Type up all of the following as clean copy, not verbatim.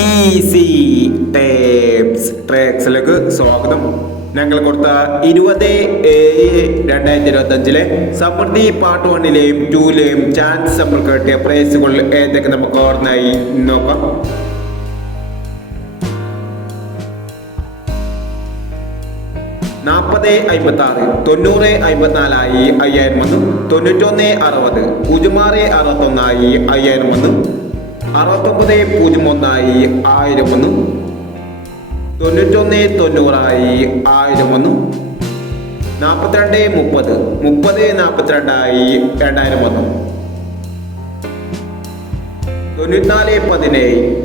Easy ട്രാക്സിലേക്ക് സ്വാഗതം. ഞങ്ങൾ കൊടുത്ത 20/7/2025 സമൃദ്ധി പാർട്ട് 1ലെയും 2ലെയും ചാൻസ് നമ്മൾ കിട്ടിയ പ്രൈസുകൾ ഏതൊക്കെ നമുക്ക് ഓർമ്മയായി നോക്കാം. നാൽപ്പത് 56 90 54 5000 വന്നു. 91 60 06 61 5000 വന്നു. 69 01 1000 വന്നു. 91 90 1000 വന്നു. 42 30 30 42 2000 വന്നു. 94 17 16 47 1000 വന്നു. 36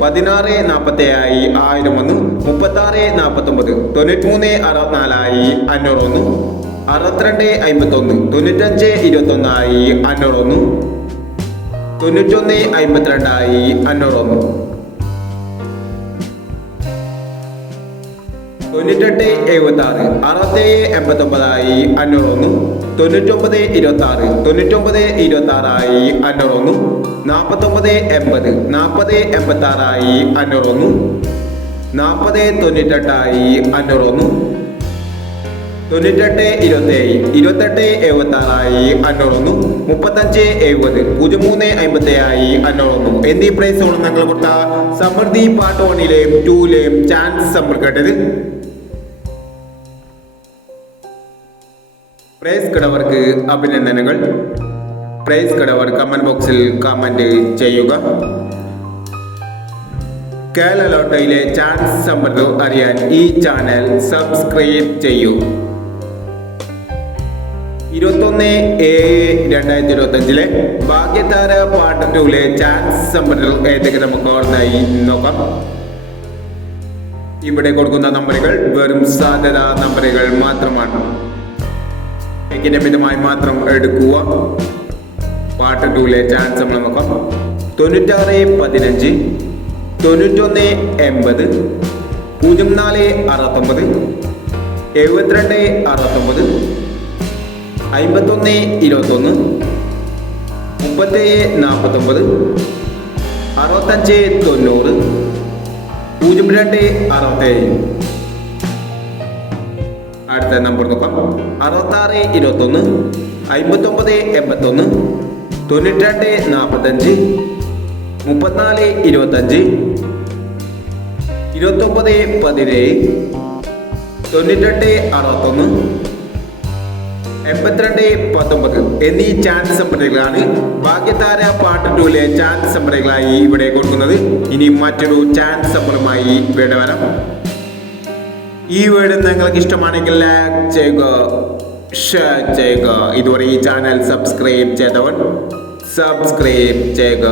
49 93 64 500 വന്നു. 62 51 95 21 500 വന്നു. 91 52 500 വന്നു. 98 76 67 89 500 വന്നു. 99 26 99 26 500 വന്നു. 49 80 40 86 500 വന്നു. 40 98 500 വന്നു. 98 27 28 76 500 വന്നു. 35 70 03 57 500 വന്നു. എന്നീ പ്രൈസുകളും ഞങ്ങൾ കൊടുത്ത സമൃദ്ധി പാർട്ട് 1ലെയും 2ലെയും ചാൻസ് നമ്മൾ കേട്ടത്. പ്രൈസ് കിടവർക്ക് അഭിനന്ദനങ്ങൾ. പ്രൈസ് കിടവർ കമന്റ് ബോക്സിൽ കമന്റ് ചെയ്യുക. കേരള ലോട്ടറിയിലെ ചാൻസ് സമ്പ്രദം അറിയാൻ ഈ ചാനൽ സബ്സ്ക്രൈബ് ചെയ്യൂ. 21/7/2025 ഭാഗ്യതാര പാർട്ട് 2ലെ ചാൻസ് സമ്പ്രദം ഏതൊക്കെ നമുക്ക് ഓർമ്മയായി നോക്കാം. ഇവിടെ കൊടുക്കുന്ന നമ്പറുകൾ വെറും സാധ്യതാ നമ്പറുകൾ മാത്രമാണ്. മിതമായി മാത്രം എടുക്കുക. പാർട്ട് 2ലെ ചാൻസ് നമ്മൾ നോക്കാം. 96 15 91 80 04 69 72 69 51 21 37 49 65 90 02 67. അടുത്ത നമ്പർ നോക്കാം. 66 21 59 81 92 45 34 25 29 17 98 61 82 19 എന്നീ ചാൻസ് നമ്പറുകളാണ് ഭാഗ്യതാര പാർട്ട് 2ലെ ചാൻസ് നമ്പറുകളായി ഇവിടെ കൊടുക്കുന്നത്. ഇനി മറ്റൊരു ചാൻസ് നമ്പറുമായി ഇവിടെ വരാം. ഈ വീഡിയോ നിങ്ങൾക്ക് ഇഷ്ടമാണെങ്കിൽ ലൈക്ക് ചെയ്യുക, ഷെയർ ചെയ്യുക. ഇതുവരെ ഈ ചാനൽ സബ്സ്ക്രൈബ് ചെയ്തവർ സബ്സ്ക്രൈബ് ചെയ്യുക.